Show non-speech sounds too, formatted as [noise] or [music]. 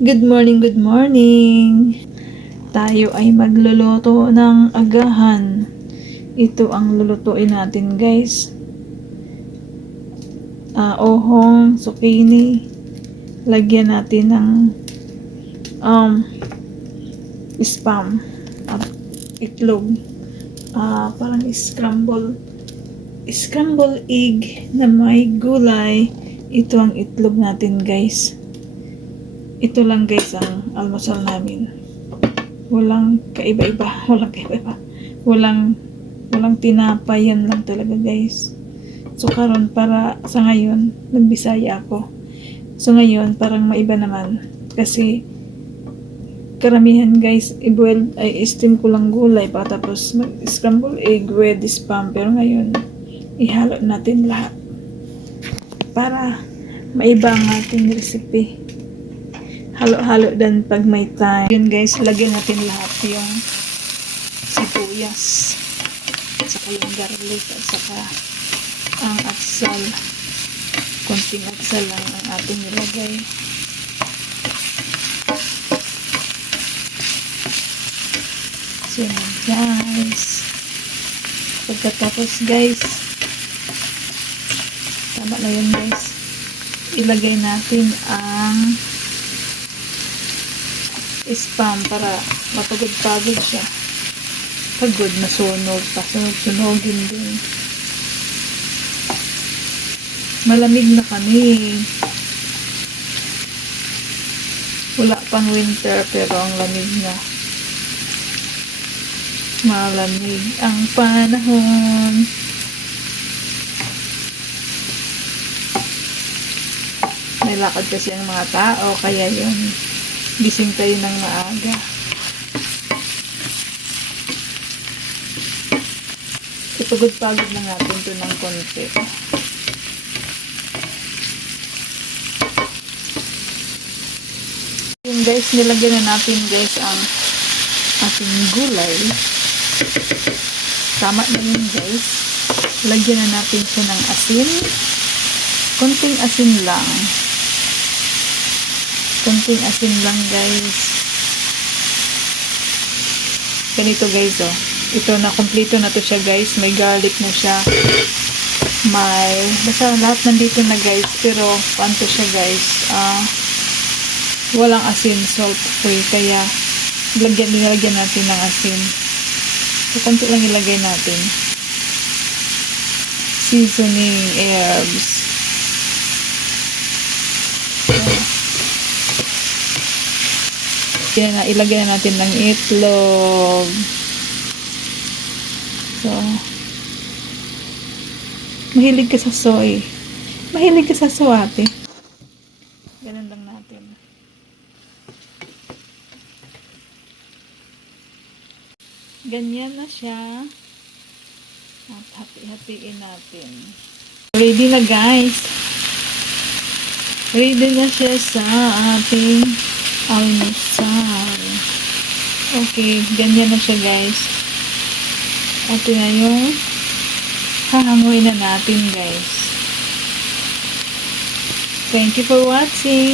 Good morning, good morning. Tayo ay magluluto ng agahan. Ito ang lulutuin natin, guys. Ah, ohong, zucchini. Lagyan natin ng um spam at itlog. Ah, parang scramble scramble egg na may gulay. Ito ang itlog natin, guys. Ito lang guys ang almusal namin. Walang kaiba-iba. [laughs] Walang kaiba-iba. Walang, walang tinapay. Yan lang talaga guys. So karon para sa ngayon, nagbisaya ako. So ngayon, parang maiba naman. Kasi karamihan guys, i-boil, ay steam ko lang gulay pa tapos mag-scramble egg with spam. Pero ngayon, ihalo natin lahat. Para maiba ang ating recipe halo-halo din pag may time. Yun guys, lagyan natin lahat yung sibuyas. At saka yung garlic at saka ang atsal. Konting atsal lang ang ating nilagay. So yun guys. Pagkatapos guys, tama na yun guys. Ilagay natin ang spam para mapagod-pagod siya. Pagod na sunog pa. Sunog-sunogin din. Malamig na kami. Wala pang winter pero ang lamig na. Malamig ang panahon. May lakad kasi ang mga tao kaya yun gising tayo ng maaga. Ipagod-pagod na natin to ng konti. Yung guys, nilagyan na natin guys ang ating gulay. Tama na yun guys. Lagyan na natin siya ng asin. Konting asin lang konting asin lang guys. Ganito guys oh. Ito na kompleto na to siya guys. May garlic na siya. May basta lahat nandito na guys. Pero panto siya guys. Ah walang asin salt free. Kaya lagyan nilagyan natin ng asin. So konti lang ilagay natin. Seasoning herbs na, ilagay na natin ng itlog. So, mahilig ka sa soy. Mahilig ka sa suwate. Ganun lang natin. Ganyan na siya. At hati-hatiin natin. Ready na guys. Ready na siya sa ating almusal. Okay, ganyan na siya guys. Ito na yung hahanguin na natin guys. Thank you for watching.